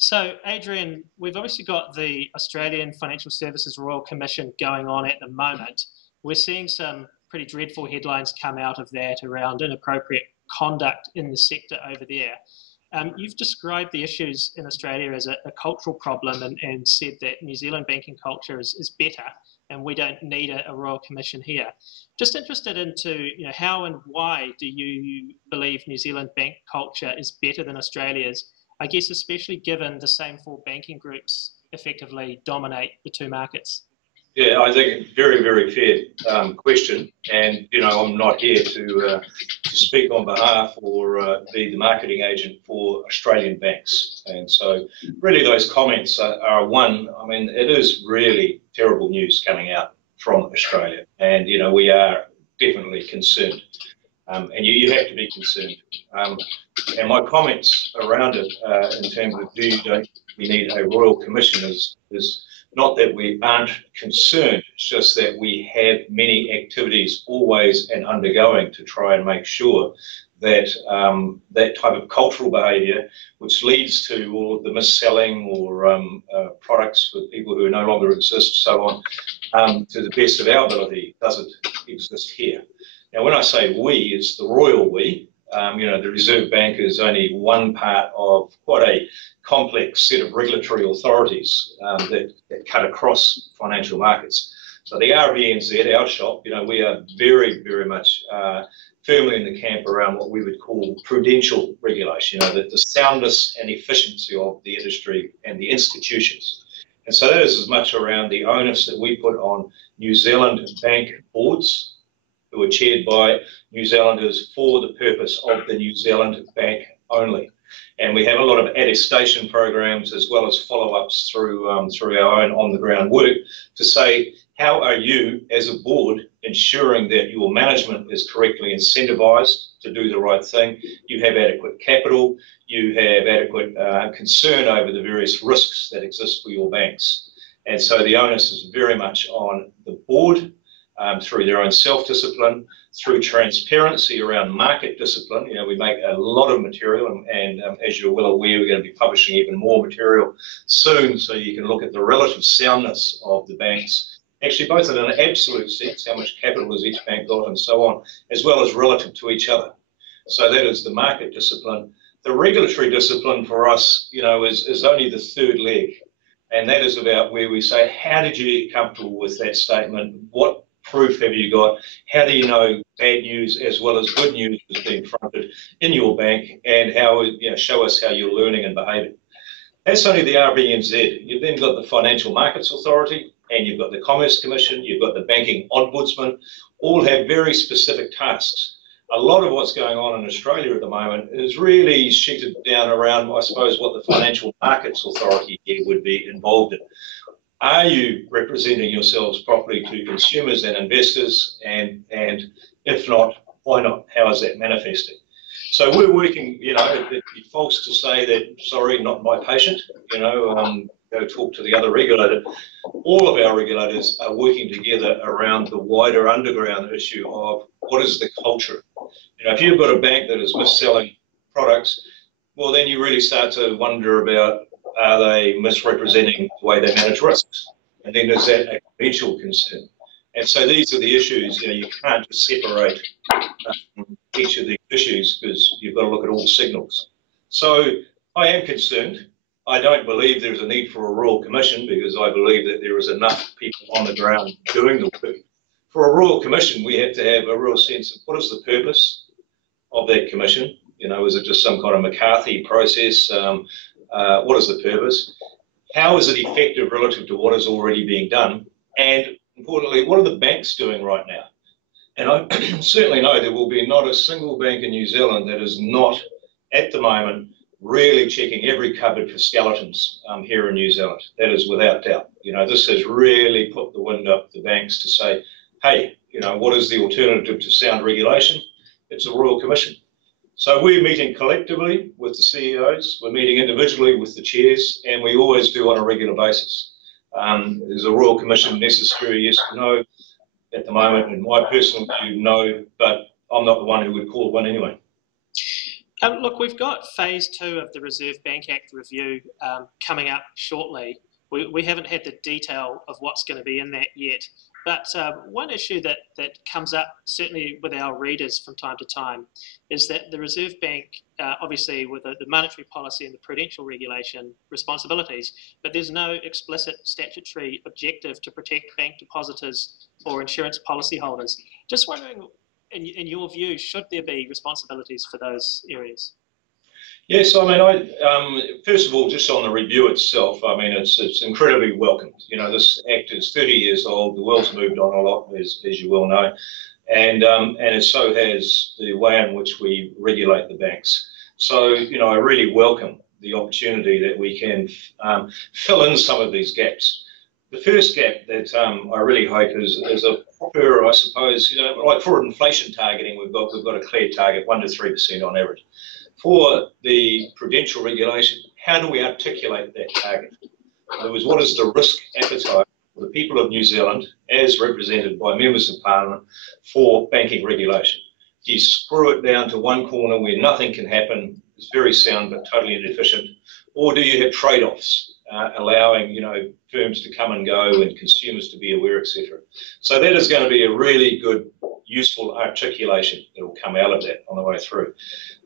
So, Adrian, we've obviously got the Australian Financial Services Royal Commission going on at the moment. We're seeing some pretty dreadful headlines come out of that around inappropriate conduct in the sector over there. You've described the issues in Australia as a cultural problem and said that New Zealand banking culture is better and we don't need a Royal Commission here. Just interested into how and why do you believe New Zealand bank culture is better than Australia's? I guess especially given the same four banking groups effectively dominate the two markets. Yeah, I think it's a very, very fair question, and I'm not here to speak on behalf or be the marketing agent for Australian banks, and so really those comments are one. I mean, it is really terrible news coming out from Australia, and we are definitely concerned, and you have to be concerned. And my comments around it in terms of don't we need a Royal Commission is not that we aren't concerned, it's just that we have many activities always and undergoing to try and make sure that that type of cultural behaviour, which leads to all of the mis-selling or products with people who no longer exist, so on, to the best of our ability, doesn't exist here. Now, when I say we, it's the royal we. The Reserve Bank is only one part of quite a complex set of regulatory authorities that cut across financial markets. So the RBNZ, our shop, we are very, very much firmly in the camp around what we would call Prudential Regulation, the soundness and efficiency of the industry and the institutions. And so that is as much around the onus that we put on New Zealand bank boards, who are chaired by New Zealanders for the purpose of the New Zealand bank only. And we have a lot of attestation programs as well as follow-ups through our own on-the-ground work to say, how are you as a board ensuring that your management is correctly incentivised to do the right thing? You have adequate capital, you have adequate concern over the various risks that exist for your banks. And so the onus is very much on the board, through their own self-discipline, through transparency around market discipline. We make a lot of material, and as you're well aware, we're going to be publishing even more material soon, so you can look at the relative soundness of the banks, actually both in an absolute sense, how much capital has each bank got and so on, as well as relative to each other. So that is the market discipline. The regulatory discipline for us, is only the third leg, and that is about where we say, how did you get comfortable with that statement? What proof have you got? How do you know bad news as well as good news is being fronted in your bank, and how show us how you're learning and behaving? That's only the RBNZ. You've then got the Financial Markets Authority, and you've got the Commerce Commission, you've got the Banking Ombudsman, all have very specific tasks. A lot of what's going on in Australia at the moment is really sheeted down around, I suppose, what the Financial Markets Authority here would be involved in. Are you representing yourselves properly to consumers and investors? And if not, why not? How is that manifesting? So we're working, it'd be false to say that, sorry, not my patient, go talk to the other regulator. All of our regulators are working together around the wider underground issue of what is the culture. If you've got a bank that is mis-selling products, well, then you really start to wonder about, are they misrepresenting the way they manage risks? And then there's that a prudential concern. And so these are the issues. You can't just separate each of these issues because you've got to look at all signals. So I am concerned. I don't believe there's a need for a Royal Commission because I believe that there is enough people on the ground doing the work. For a Royal Commission, we have to have a real sense of what is the purpose of that commission. Is it just some kind of McCarthy process? What is the purpose? How is it effective relative to what is already being done? And importantly, what are the banks doing right now? And I certainly know there will be not a single bank in New Zealand that is not, at the moment, really checking every cupboard for skeletons here in New Zealand. That is without doubt. This has really put the wind up the banks to say, hey, what is the alternative to sound regulation? It's a Royal Commission. So we're meeting collectively with the CEOs, we're meeting individually with the chairs, and we always do on a regular basis. Is a Royal Commission necessary? Yes or no? At the moment, in my personal view, no, but I'm not the one who would call one anyway. Look, we've got phase 2 of the Reserve Bank Act review coming up shortly. We haven't had the detail of what's going to be in that yet. But one issue that comes up, certainly with our readers from time to time, is that the Reserve Bank, obviously with the monetary policy and the Prudential Regulation responsibilities, but there's no explicit statutory objective to protect bank depositors or insurance policyholders. Just wondering, in your view, should there be responsibilities for those areas? Yes, I mean, first of all, just on the review itself, I mean, it's incredibly welcomed. You know, this Act is 30 years old. The world's moved on a lot, as you well know, and so has the way in which we regulate the banks. So, you know, I really welcome the opportunity that we can fill in some of these gaps. The first gap that I really hope is a proper, I suppose, you know, like for inflation targeting, we've got a clear target, 1 to 3% on average. For the Prudential Regulation, how do we articulate that target? In other words, what is the risk appetite for the people of New Zealand, as represented by members of Parliament, for banking regulation? Do you screw it down to one corner where nothing can happen, it's very sound but totally inefficient, or do you have trade-offs? Allowing, you know, firms to come and go and consumers to be aware, etc. So that is going to be a really good, useful articulation that will come out of that on the way through.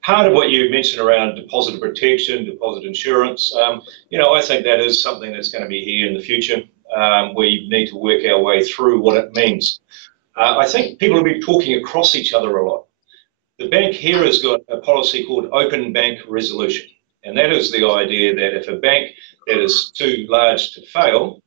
Part of what you mentioned around deposit protection, deposit insurance, you know, I think that is something that's going to be here in the future. We need to work our way through what it means. I think people have been talking across each other a lot. The bank here has got a policy called open bank resolution. And that is the idea that if a bank that is too large to fail,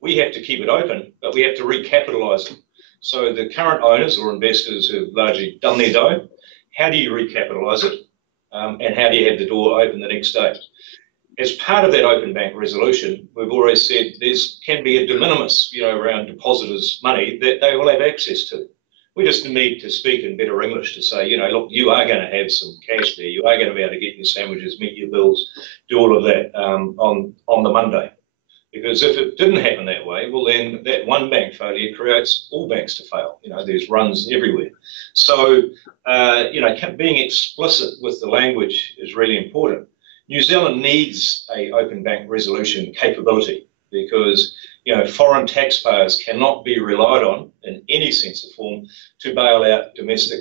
we have to keep it open, but we have to recapitalise it. So the current owners or investors who have largely done their dough, how do you recapitalise it? And how do you have the door open the next day? As part of that open bank resolution, we've always said there can be a de minimis, you know, around depositors' money that they will have access to. We just need to speak in better English to say, you know, look, you are going to have some cash there. You are going to be able to get your sandwiches, meet your bills, do all of that on the Monday. Because if it didn't happen that way, well, then that one bank failure creates all banks to fail. You know, there's runs everywhere. So, you know, being explicit with the language is really important. New Zealand needs an open bank resolution capability because, you know, foreign taxpayers cannot be relied on in any sense of form to bail out domestic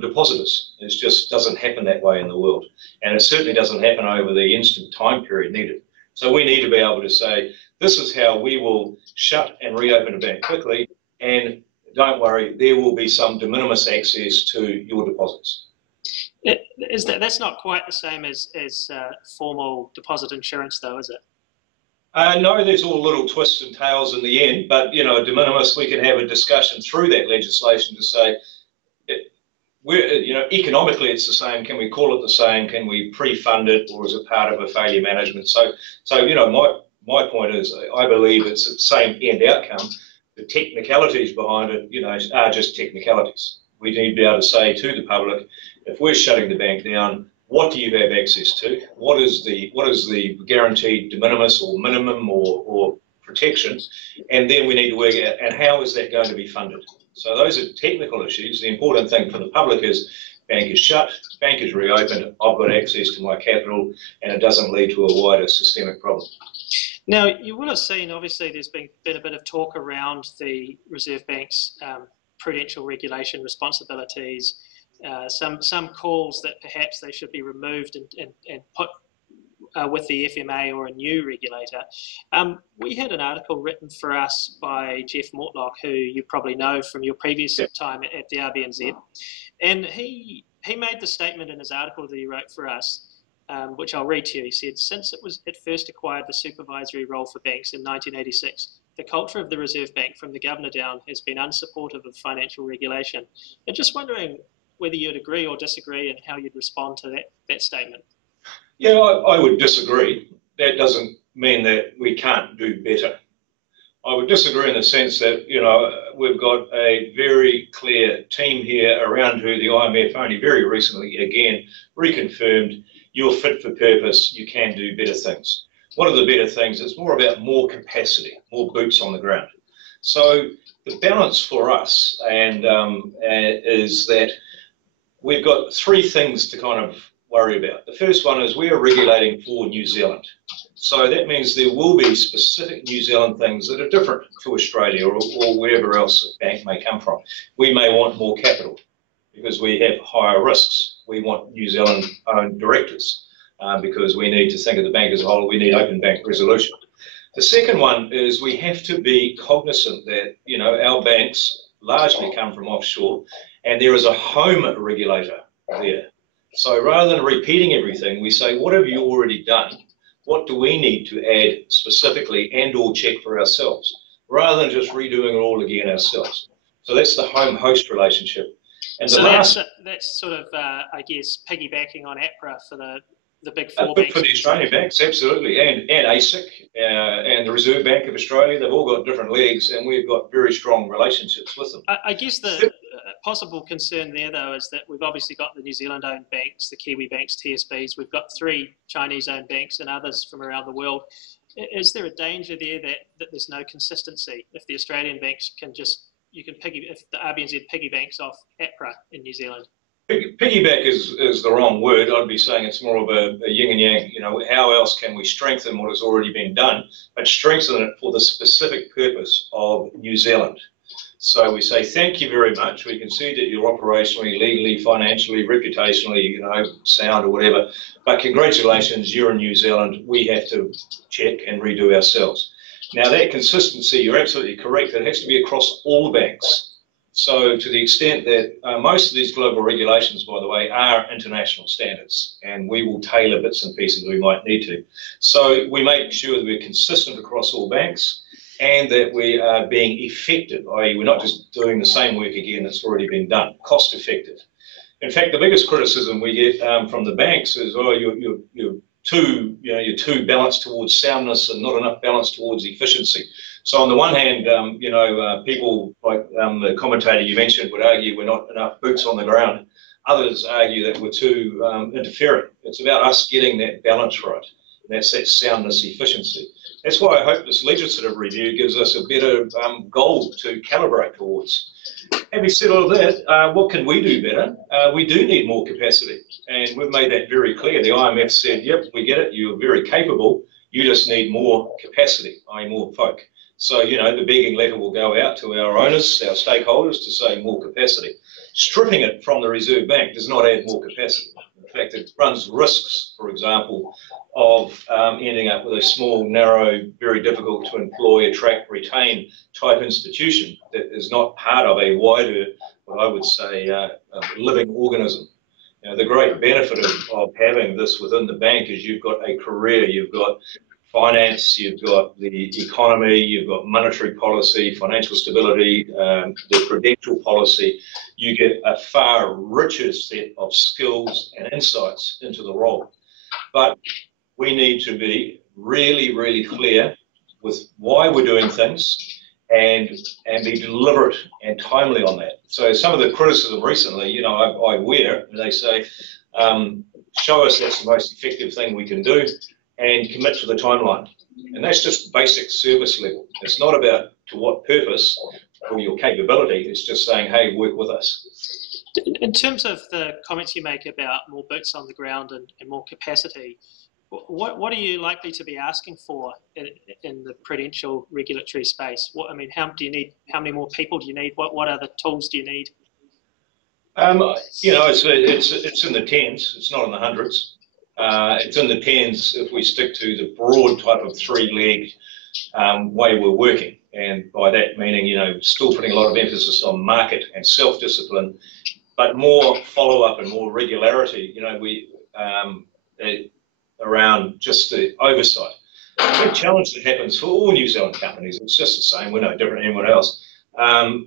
depositors. It just doesn't happen that way in the world. And it certainly doesn't happen over the instant time period needed. So we need to be able to say, this is how we will shut and reopen a bank quickly, and don't worry, there will be some de minimis access to your deposits. That's not quite the same as formal deposit insurance, though, is it? No, there's all little twists and tails in the end, but, you know, de minimis, we can have a discussion through that legislation to say, you know, economically it's the same. Can we call it the same? Can we pre-fund it, or is it part of a failure management? So you know, my point is, I believe it's the same end outcome. The technicalities behind it, you know, are just technicalities. We need to be able to say to the public, if we're shutting the bank down, what do you have access to? What is the guaranteed de minimis or minimum or protection? And then we need to work out, and how is that going to be funded? So those are technical issues. The important thing for the public is bank is shut, bank is reopened, I've got access to my capital, and it doesn't lead to a wider systemic problem. Now, you will have seen, obviously, there's been a bit of talk around the Reserve Bank's prudential regulation responsibilities, some calls that perhaps they should be removed and put with the FMA or a new regulator. We had an article written for us by Jeff Mortlock, who you probably know from your previous time at the RBNZ, and he made the statement in his article that he wrote for us, which I'll read to you. He said, since it first acquired the supervisory role for banks in 1986, the culture of the Reserve Bank from the governor down has been unsupportive of financial regulation. And just wondering whether you'd agree or disagree and how you'd respond to that statement. Yeah, I would disagree. That doesn't mean that we can't do better. I would disagree in the sense that, you know, we've got a very clear team here around who the IMF only very recently, again, reconfirmed you're fit for purpose, you can do better things. What are the better things? It's more about more capacity, more boots on the ground. So the balance for us is that we've got three things to kind of worry about. The first one is we are regulating for New Zealand. So that means there will be specific New Zealand things that are different to Australia or wherever else a bank may come from. We may want more capital because we have higher risks. We want New Zealand-owned directors because we need to think of the bank as a whole. We need open bank resolution. The second one is we have to be cognizant that, you know, our banks largely come from offshore and there is a home regulator there. So rather than repeating everything, we say, what have you already done? What do we need to add specifically and or check for ourselves, rather than just redoing it all again ourselves? So that's the home-host relationship. And so that's sort of, I guess, piggybacking on APRA for the big four banks. For the Australian banks, absolutely, and ASIC and the Reserve Bank of Australia, they've all got different legs, and we've got very strong relationships with them. I guess the possible concern there, though, is that we've obviously got the New Zealand-owned banks, the Kiwi banks, TSBs. We've got 3 Chinese-owned banks and others from around the world. Is there a danger there that there's no consistency if the Australian banks can just, if the RBNZ piggybacks off APRA in New Zealand? Piggyback is the wrong word. I'd be saying it's more of a yin and yang. You know, how else can we strengthen what has already been done, but strengthen it for the specific purpose of New Zealand? So we say, thank you very much. We can see that you're operationally, legally, financially, reputationally, you know, sound or whatever. But congratulations, you're in New Zealand. We have to check and redo ourselves. Now, that consistency, you're absolutely correct. It has to be across all the banks. So to the extent that most of these global regulations, by the way, are international standards, and we will tailor bits and pieces we might need to. So we make sure that we're consistent across all banks and that we are being effective, i.e. we're not just doing the same work again that's already been done, cost effective. In fact, the biggest criticism we get from the banks is, oh, you're too balanced towards soundness and not enough balance towards efficiency. So on the one hand, people like the commentator you mentioned would argue we're not enough boots on the ground. Others argue that we're too interfering. It's about us getting that balance right. And that's that soundness efficiency. That's why I hope this legislative review gives us a better goal to calibrate towards. Having said all of that, what can we do better? We do need more capacity. And we've made that very clear. The IMF said, yep, we get it. You're very capable. You just need more capacity, i.e. more folk. So, you know, the begging letter will go out to our owners, our stakeholders, to say more capacity. Stripping it from the Reserve Bank does not add more capacity. In fact, it runs risks, for example, of ending up with a small, narrow, very difficult to employ, attract, retain type institution that is not part of a wider, what I would say, living organism. You know, the great benefit of having this within the bank is you've got a career, you've got finance, you've got the economy, you've got monetary policy, financial stability, the prudential policy. You get a far richer set of skills and insights into the role. But we need to be really, really clear with why we're doing things and be deliberate and timely on that. So some of the criticism recently, you know, I wear, they say, show us that's the most effective thing we can do and commit to the timeline. And that's just basic service level. It's not about to what purpose or your capability. It's just saying, hey, work with us. In terms of the comments you make about more boots on the ground and more capacity, what are you likely to be asking for in the prudential regulatory space? How many more people do you need? What other tools do you need? You know, it's in the tens. It's not in the hundreds. It's in the tens if we stick to the broad type of 3-leg way we're working. And by that meaning, you know, still putting a lot of emphasis on market and self-discipline, but more follow-up and more regularity, you know, around just the oversight. The big challenge that happens for all New Zealand companies, it's just the same, we're no different than anyone else.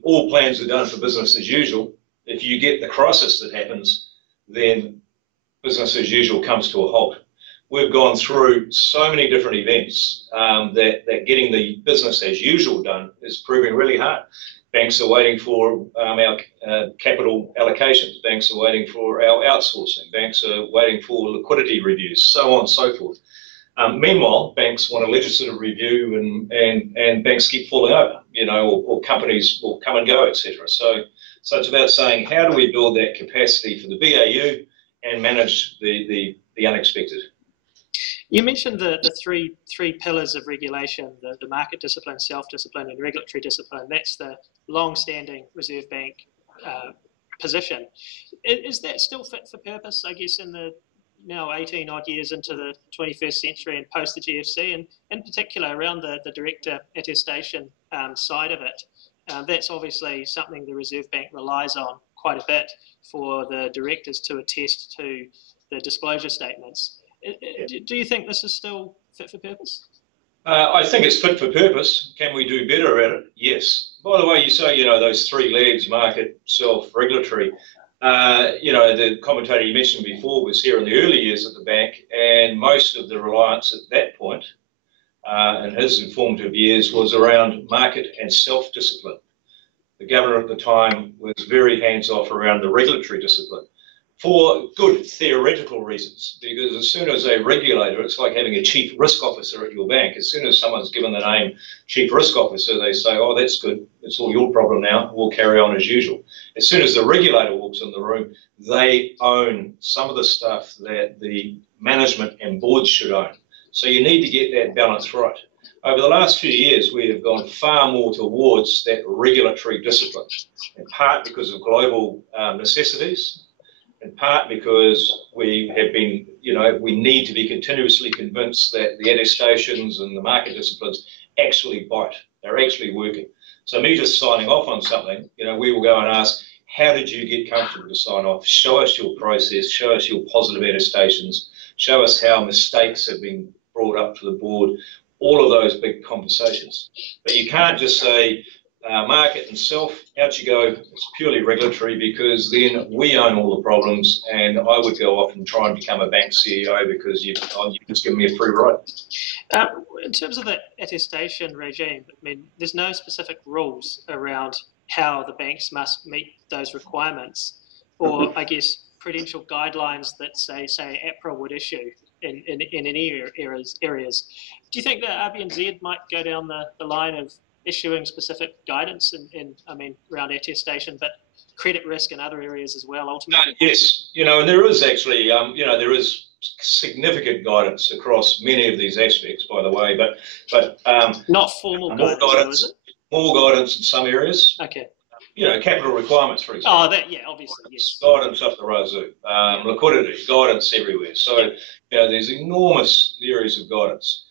All plans are done for business as usual. If you get the crisis that happens, then business as usual comes to a halt. We've gone through so many different events that getting the business as usual done is proving really hard. Banks are waiting for our capital allocations. Banks are waiting for our outsourcing. Banks are waiting for liquidity reviews, so on and so forth. Meanwhile, banks want a legislative review and banks keep falling over, you know, or companies will come and go, etc. So it's about saying, how do we build that capacity for the BAU and manage the unexpected. You mentioned the three pillars of regulation, the market discipline, self-discipline, and regulatory discipline. That's the long-standing Reserve Bank position. Is that still fit for purpose, I guess, in the now 18 odd years into the 21st century and post the GFC, and in particular around the director attestation side of it? That's obviously something the Reserve Bank relies on quite a bit for the directors to attest to the disclosure statements. Do you think this is still fit for purpose? I think it's fit for purpose. Can we do better at it? Yes. By the way, you say, those three legs, market, self, regulatory. The commentator you mentioned before was here in the early years at the bank, and most of the reliance at that point, in his informative years, was around market and self-discipline. The governor at the time was very hands-off around the regulatory discipline for good theoretical reasons, because as soon as a regulator, it's like having a chief risk officer at your bank. As soon as someone's given the name chief risk officer, they say, oh, that's good, it's all your problem now, we'll carry on as usual. As soon as the regulator walks in the room, they own some of the stuff that the management and boards should own. So you need to get that balance right. Over the last few years, we have gone far more towards that regulatory discipline, in part because of global necessities, in part because we have been, we need to be continuously convinced that the attestations and the market disciplines actually bite. They're actually working. So me just signing off on something, we will go and ask, how did you get comfortable to sign off? Show us your process, show us your positive attestations, show us how mistakes have been brought up to the board, all of those big conversations. But you can't just say, market and self, out you go, it's purely regulatory, because then we own all the problems, and I would go off and try and become a bank CEO because you've just given me a free ride. In terms of the attestation regime, there's no specific rules around how the banks must meet those requirements, or I guess prudential guidelines that say APRA would issue in any areas. Do you think that RBNZ might go down the line of issuing specific guidance around attestation, but credit risk and other areas as well, ultimately? Yes, and there is actually, there is significant guidance across many of these aspects, by the way, but not formal guidance, though, is it? More guidance in some areas. Okay. Capital requirements, for example. Oh, that, yeah, obviously, yes. Guidance up the razoo. Liquidity, guidance everywhere. So, there's enormous areas of guidance.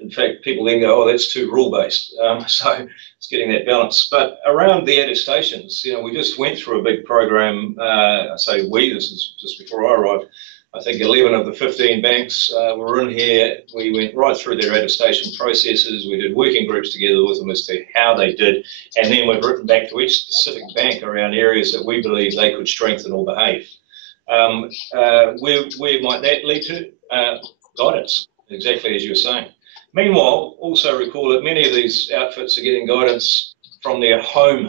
In fact, people then go, oh, that's too rule-based. So it's getting that balance. But around the attestations, we just went through a big program. I say we, this is just before I arrived. I think 11 of the 15 banks were in here. We went right through their attestation processes. We did working groups together with them as to how they did. And then we've written back to each specific bank around areas that we believe they could strengthen or behave. Where might that lead to? Guidance, exactly as you were saying. Meanwhile, also recall that many of these outfits are getting guidance from their home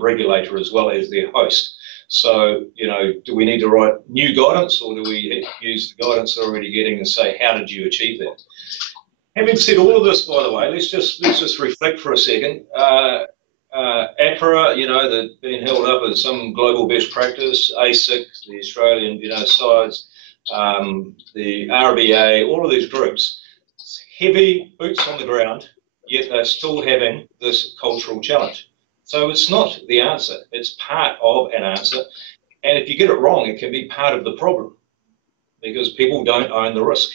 regulator as well as their host. So, do we need to write new guidance, or do we use the guidance they're already getting and say, how did you achieve that? Having said all of this, by the way, let's just reflect for a second. APRA, they're being held up as some global best practice, ASIC, the Australian, sides, the RBA, all of these groups. Heavy boots on the ground, yet they're still having this cultural challenge. So it's not the answer, it's part of an answer. And if you get it wrong, it can be part of the problem, because people don't own the risk.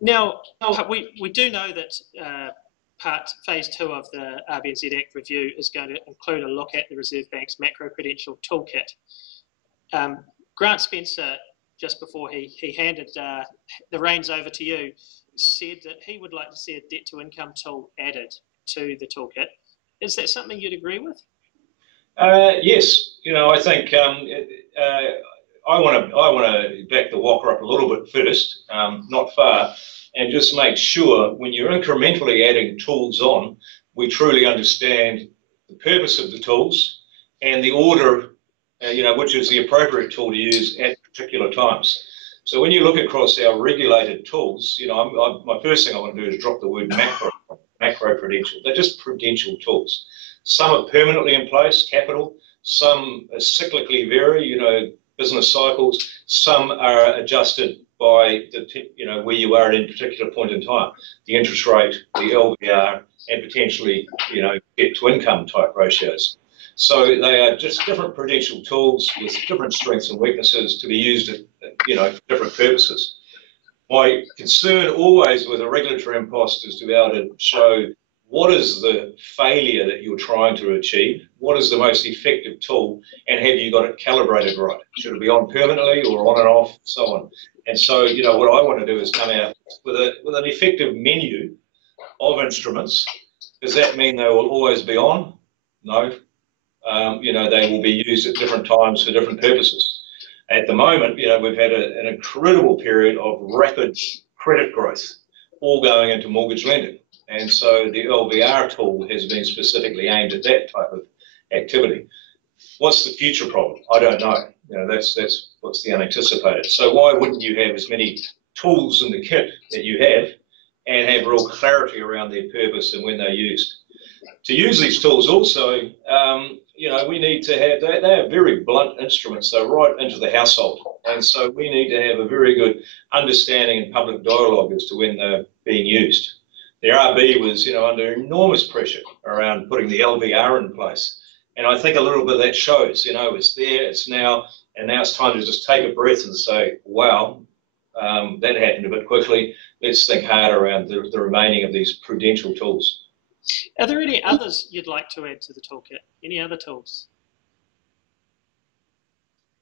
Now, we do know that phase 2 of the RBNZ Act review is going to include a look at the Reserve Bank's macro-prudential toolkit. Grant Spencer, just before he handed the reins over to you, said that he would like to see a debt-to-income tool added to the toolkit. Is that something you'd agree with? Yes. I think I want to back the walker up a little bit first, not far, and just make sure when you're incrementally adding tools on, we truly understand the purpose of the tools and the order, which is the appropriate tool to use at particular times. So when you look across our regulated tools, my first thing I want to do is drop the word macro-prudential. They're just prudential tools. Some are permanently in place, capital. Some cyclically vary, you know, business cycles. Some are adjusted by the, you know, where you are at any particular point in time, the interest rate, the LVR, and potentially, you know, debt to income type ratios. So they are just different prudential tools with different strengths and weaknesses to be used, you know, for different purposes. My concern always with a regulatory impost is to be able to show what is the failure that you're trying to achieve, what is the most effective tool, and have you got it calibrated right? Should it be on permanently or on and off, so on. And so, you know, what I want to do is come out with an effective menu of instruments. Does that mean they will always be on? No. You know, they will be used at different times for different purposes. At the moment, you know, we've had an incredible period of rapid credit growth, all going into mortgage lending. And so the LVR tool has been specifically aimed at that type of activity. What's the future problem? I don't know. You know, that's what's the unanticipated. So why wouldn't you have as many tools in the kit that you have and have real clarity around their purpose and when they're used? To use these tools also, you know, we need to have, they are very blunt instruments, they're right into the household. And so we need to have a very good understanding and public dialogue as to when they're being used. The RB was, you know, under enormous pressure around putting the LVR in place. And I think a little bit of that shows, you know, it's there, it's now, and now it's time to just take a breath and say, wow, that happened a bit quickly. Let's think hard around the remaining of these prudential tools. Are there any others you'd like to add to the toolkit? Any other tools?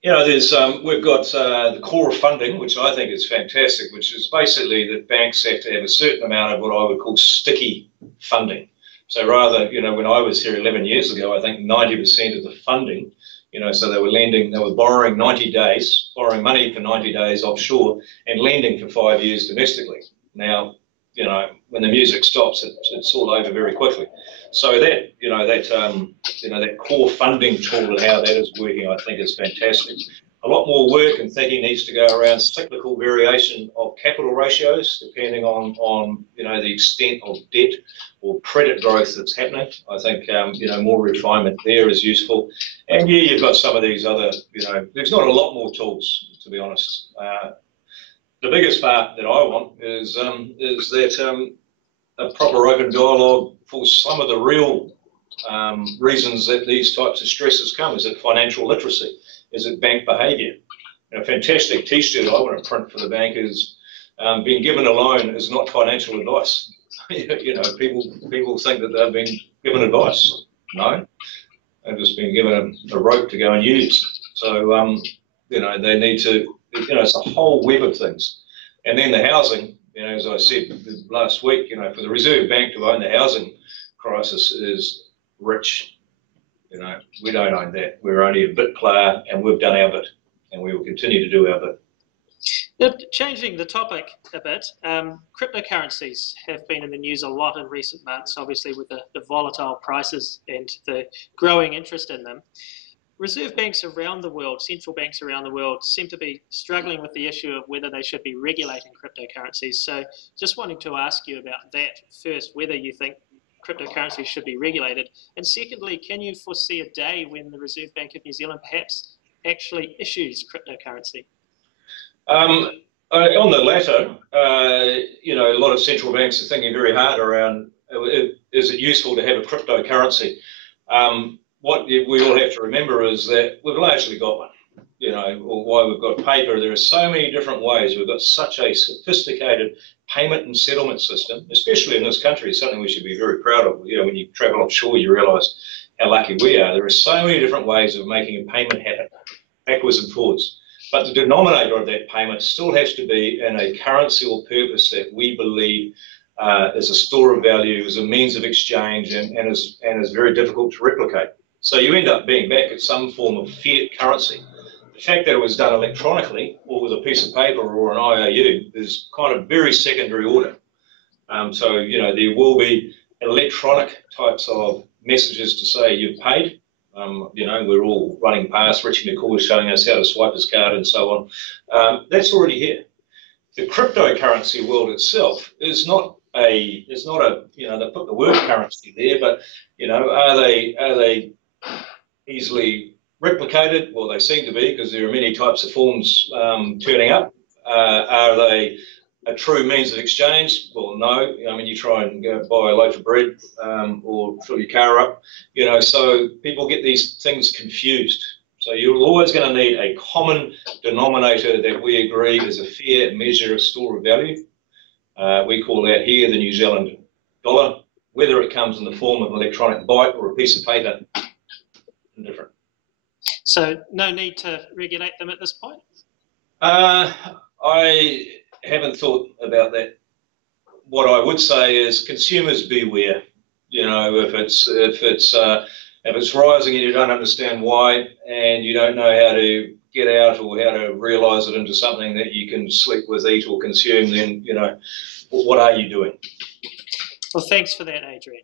You know, there's we've got the core funding, which I think is fantastic, which is basically that banks have to have a certain amount of what I would call sticky funding. So rather, you know, when I was here 11 years ago, I think 90% of the funding, you know, so they were lending, they were borrowing 90 days, borrowing money for 90 days offshore and lending for 5 years domestically. Now, you know, when the music stops, it's all over very quickly. So that, you know, that core funding tool and how that is working, I think is fantastic. A lot more work and thinking needs to go around cyclical variation of capital ratios, depending on you know, the extent of debt or credit growth that's happening. I think, you know, more refinement there is useful. And yeah, you've got some of these other, you know, there's not a lot more tools, to be honest. The biggest part that I want is that a proper open dialogue for some of the real reasons that these types of stresses come. Is it financial literacy? Is it bank behaviour? And a fantastic T-shirt I want to print for the bank is being given a loan is not financial advice. You know, people think that they've been given advice. No, they've just been given a rope to go and use. So, you know, they need to, you know, it's a whole web of things. And then the housing, you know, as I said last week, you know, for the Reserve Bank to own the housing crisis is rich. You know, we don't own that. We're only a bit player and we've done our bit and we will continue to do our bit. Now, changing the topic a bit, cryptocurrencies have been in the news a lot in recent months, obviously with the volatile prices and the growing interest in them. Reserve banks around the world, central banks around the world, seem to be struggling with the issue of whether they should be regulating cryptocurrencies. So just wanting to ask you about that first, whether you think cryptocurrencies should be regulated. And secondly, can you foresee a day when the Reserve Bank of New Zealand perhaps actually issues cryptocurrency? On the latter, you know, a lot of central banks are thinking very hard around, is it useful to have a cryptocurrency? What we all have to remember is that we've largely got one, you know, or why we've got paper. There are so many different ways. We've got such a sophisticated payment and settlement system, especially in this country. It's something we should be very proud of. You know, when you travel offshore, you realise how lucky we are. There are so many different ways of making a payment happen, backwards and forwards. But the denominator of that payment still has to be in a currency or purpose that we believe is a store of value, is a means of exchange, and is very difficult to replicate. So you end up being back at some form of fiat currency. The fact that it was done electronically or with a piece of paper or an IOU is kind of very secondary order. So, you know, there will be electronic types of messages to say you've paid. You know, we're all running past, Richie McCaw is showing us how to swipe his card and so on. That's already here. The cryptocurrency world itself is not a, you know, they put the word currency there, but, you know, are they easily replicated? Well, they seem to be, because there are many types of forms turning up. Are they a true means of exchange? Well, no. I mean, you try and go buy a loaf of bread or fill your car up, you know, so people get these things confused. So you're always going to need a common denominator that we agree is a fair measure of store of value. We call that here the New Zealand dollar. Whether it comes in the form of an electronic byte or a piece of paper, indifferent. So no need to regulate them at this point? I haven't thought about that. What I would say is consumers beware. You know, if it's rising and you don't understand why, and you don't know how to get out or how to realise it into something that you can sleep with, eat or consume, then, you know, what are you doing? Well, thanks for that, Adrian.